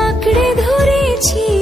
আঁকড়ে ধরেছিল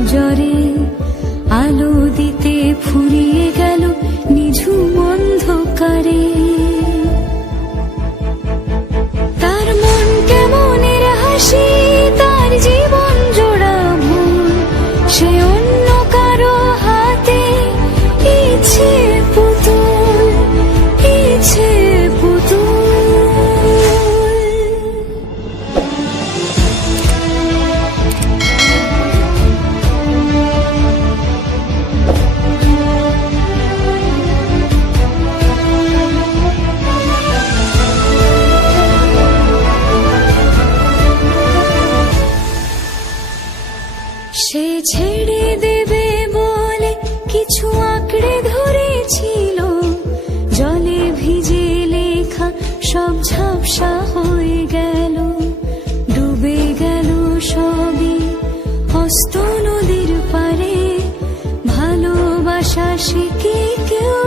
সে কি কেউ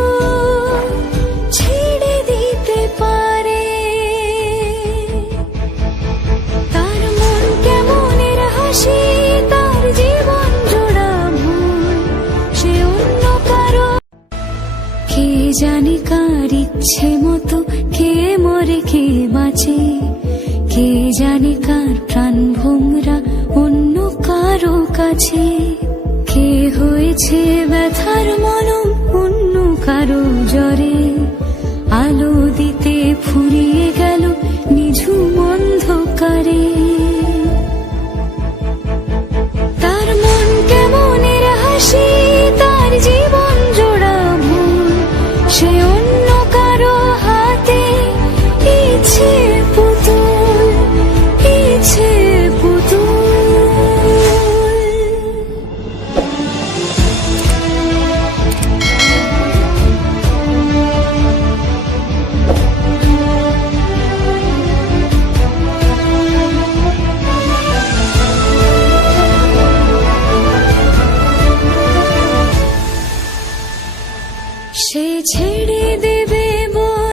ছেড়ে দিতে পারে? তার মন কেমনের হাসি, তার জীবন জোড়া ভুল, সে অন্য কারও। কে জানে কার ইচ্ছে মতো, কে মরে, কে বাঁচে? কে জানে কার প্রাণ ভোমরা অন্য কারও কাছে? হয়েছে ব্যথার মলম অন্য কারও জ্বরে